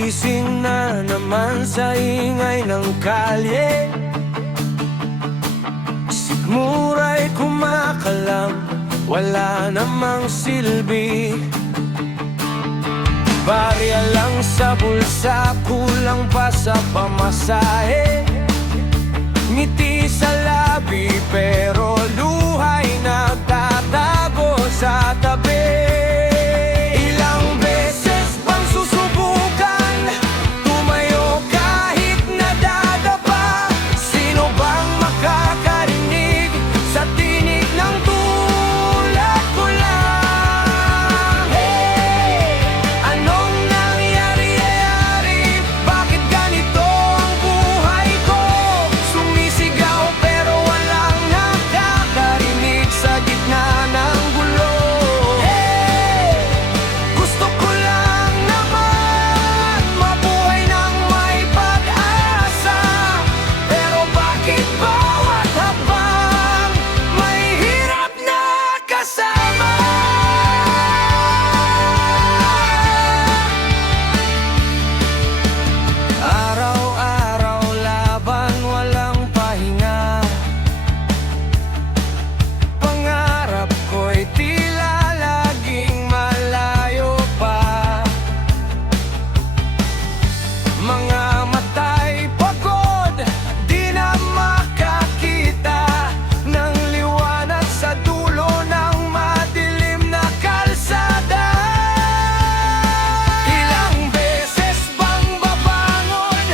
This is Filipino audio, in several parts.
Gising na naman sa ingay ng kalye, sigmura'y kumakalam, wala namang silbi. Barya lang sa bulsa, kulang pa sa pamasahe. Ngiti sa labi pero luha'y nagtatago sa tabi. Ilang beses bang susubukan tumayo kahit nadadapa? Sino bang makakarinig sa tinig ng tulad ko lang? Hey! Anong nangyari-yari? Bakit ganito ang buhay ko? Sumisigaw pero walang nakakarinig sa gitna ng gulo. Hey! Gusto ko lang naman mabuhay ng may pag-asa, pero bakit bawat habang may hirap na kasama? Araw-araw laban, walang pahinga. Pangarap ko'y tila laging malayo pa. Mga mata'y pagod, di na makakita ng liwanag sa dulo ng madilim na kalsada. Ilang beses bang babangon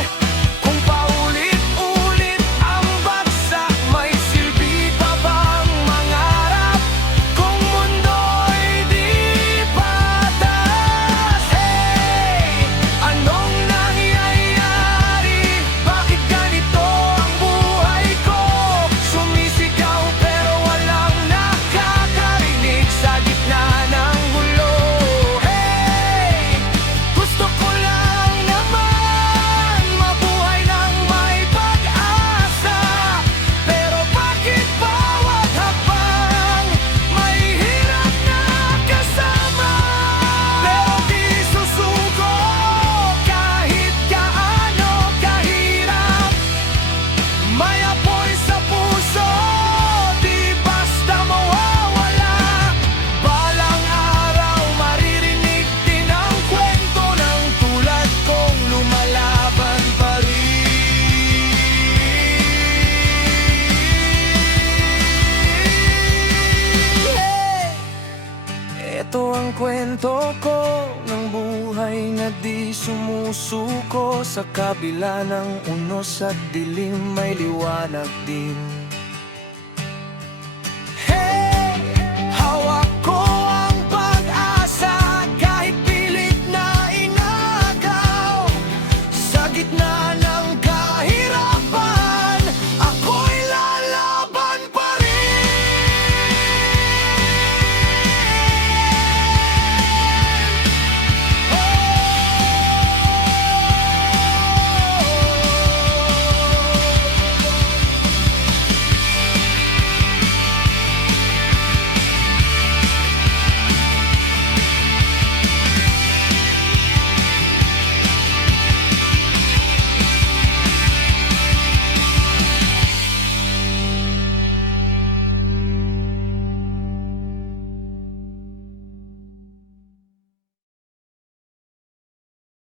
kung paulit-ulit ang bagsak? May silbi pa bang mangarap kung mundo'y di patas? Hey! Anong nangyayari? Bakit ganito ang buhay ko? Sumisigaw pero walang nakakarinig sa gitna ng gulo. Hey! Gusto ko lang naman mabuhay ng may pag-asa, pero bakit bawat habang may hirap na kasama? Pero di susuko kahit gaano kahirap. May apoy sa puso, di basta mawawala. Balang araw maririnig din ang kwento ng tulad kong lumalaban pa rin. Hey! Ito ang kwento ko ng buhay na di sumusuko. Sa kabila ng unos at dilim may liwanag din.